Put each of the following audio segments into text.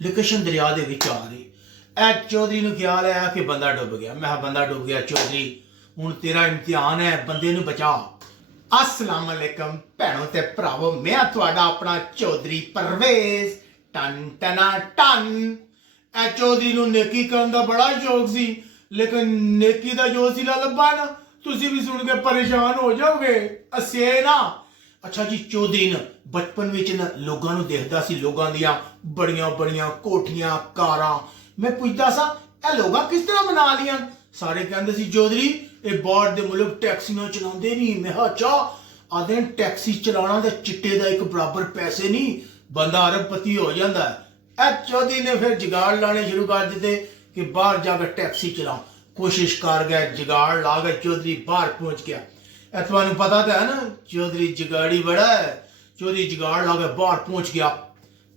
Location दरिया दे विच आ रही। ए चौधरी नूं ख्याल आया कि बंदा डुब गया। मैं बंदा डुब गया चौधरी, हुण तेरा इम्तिहान है, बंदे नूं बचा। अस्सलाम वालेकुम भैनों ते भरावो, मैं तुहाडा अपना चौधरी परवेज टन टना टन। ए चौधरी नूं नेकी करन दा बड़ा शौक सी, लेकिन नेकी दा जो सिला लब्भा ना, तुसी भी सुन के परेशान हो जाओगे। असे ना अच्छा जी, चौधरी ने बचपन विच ना लोगां नूं देखदा सी, लोगां दियां बड़ियां बड़ियां कोठियां कारां। मैं पुछदा सा ए लोगां किस तरह बना लियां? सारे कहंदे सी चौधरी ये बाहर दे मुल्क टैक्सियां चलाउंदे नहीं। मैं अच्छा आदे टैक्सी चलाना ते चिट्टे दा एक बराबर पैसे नहीं, बंदा अरबपति हो जांदा है। ए चौधरी ने फिर जुगाड़ लाने शुरू कर दिते कि बाहर जाकर टैक्सी चलाऊं। कोशिश कर गए, जुगाड़ ला गए, चौधरी बाहर पहुंच गया। ए तुहानू पता तो है ना, चौधरी जुगाड़ी बड़ा है। चौधरी जुगाड़ ला गए, बाहर पहुंच गया,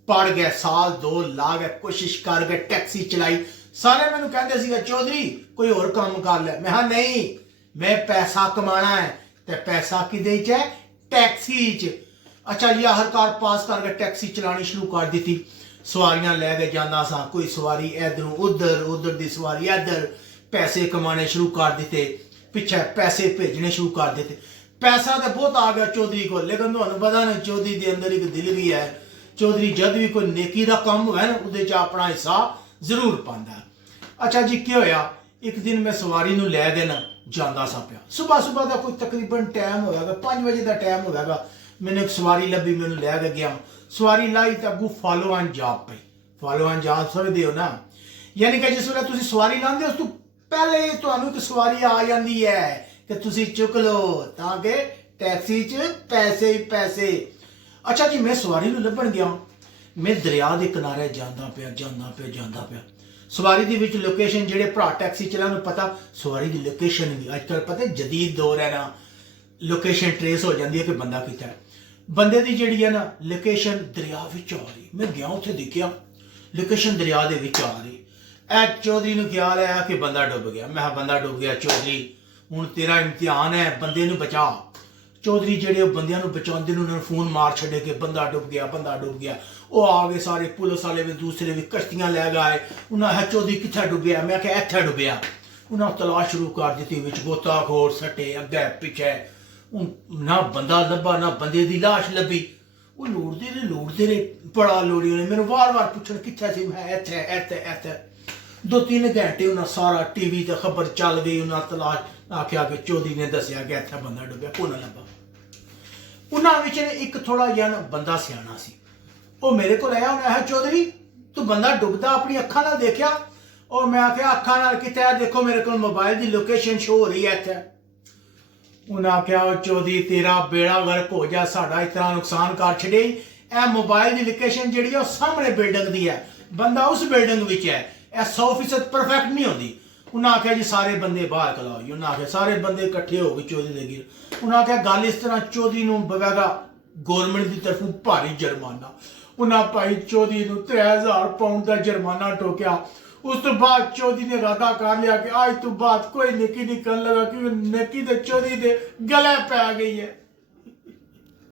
पढ़ गए, साल दो ला गए, कोशिश कर गए, टैक्सी चलाई। सारे मैनू कहते सी चौधरी कोई और काम कर ले। मैं हाँ नहीं, मैं पैसा कमाना है। ते पैसा किदे च है? टैक्सी च। अच्छा जी, आखिरकार पास करके टैक्सी चलानी शुरू कर दी। सवारियां लैके जाना सा, कोई सवारी इधरों उधर, उधर दी सवारी इधर। पैसे कमाने शुरू कर दिते, पिछे पैसे भेजने शुरू कर दिते। पैसा तो बहुत आ गया चौधरी को, लेकिन तुहानू पता नहीं चौधरी के अंदर एक दिल भी है। चौधरी जब भी कोई नेकी का काम होवे ना, उहदे च अपना हिस्सा जरूर पांदा। अच्छा जी, क्या होया, एक दिन मैं सवारी नूं लै के ना जांदा सा पिया। सुबह सुबह का कोई तकरीबन टाइम होगा, 5 बजे का टाइम होगा। मैंने एक सवारी लभी, मैनू लै के गया। सवारी लाई तो अगू फॉलो ऑन जाप पई। फॉलो ऑन जाप समझदे हो ना, यानी कि जिस वेले तुसीं सवारी लांदे उस तो पहले तुहानू एक सवारी आ जाती है कि तुसीं चुक लो, ताकि टैक्सी च पैसे ही पैसे। अच्छा जी, मैं सवारी नूं लभण गया। मैं दरिया के किनारे जांदा पिया। सवारी दी विच लोकेशन, जेड़े भरा टैक्सी चलाने पता सवारी की लोकेशन भी अजकल पता जदीद दौर है ना, लोकेशन ट्रेस हो जाती है कि बंदा कित्थे है। बंदे की जिहड़ी है ना लोकेशन दरिया विच आ रही। मैं गया उत्थे देखिया लोकेशन दरिया दे विच आ रही। ए चौधरी नूं ख्याल आया कि बंदा डुब गया। मैं बंदा डुब गया चौधरी, हुण तेरा इम्तिहान है, बंदे नूं बचा। चौधरी जेड़े बंदियां नूं बचाउंदे ने, उन्होंने फोन मार छड़े कि बंदा डुब गया, बंदा डुब गया। वो आ गए सारे, पुलिस वाले भी, दूसरे भी, कश्तियां लै गए। उन्हें आखिया चौधरी कित्थे डुबया? मैं आखिया इत्थे डुबया। उन्हें तलाश शुरू कर दी, विच गोताखोर सट्टे अगे पिछे, ना बंदा लब्भा, ना बंदे की लाश लभी। वो लोड़ते रहे, बड़ा लोड़ी। उन्हें मैंने वार वार पूछण कित्थे सी? मैं इत्थे इत्थे इत्थे। 2-3 घंटे उन्हें सारा टीवी ते खबर चल गई। उन्हें तलाश आख्या कि चौधरी ने दसिया कि इत्थे बंदा डुबया, कोई ना लभा। उन्हां विच एक थोड़ा जिहा ना बंदा सियाना सी, वो मेरे को आया। उन्हें आखिया चौधरी तू बंदा डुबदा अपनी अखां नाल देखिया? और मैं आख्या अखां नाल कित्थे? देखो मेरे को मोबाइल की लोकेशन शो हो रही है इत्थे। उन्हें आख्या चौधरी तेरा बेड़ा गर्क हो जा, साडा इतना नुकसान कर छड़े। ए मोबाइल की लोकेशन जिहड़ी है सामने बिल्डिंग दी है, बंदा उस बिल्डिंग विच है। 100% परफेक्ट नहीं होती। उन्हें आख्या जी सारे बंदे बाहर कलाओ। उन्हें आख्या सारे बंदे इकट्ठे हो गए चौधरी दे गिर। उन्हें आख्या गल इस तरह, चौधरी नूं बवेगा गौरमेंट की तरफों भारी जुर्माना। उन्हें भाई चौधरी नूं 3000 पाउंड का जुर्माना ठोकिया। उस तो बाद चौधरी ने इरादा कर लिया कि आज तो बाद कोई नेकी नहीं करन लगा, क्योंकि नेकी तो चौधरी दे गले पै गई है।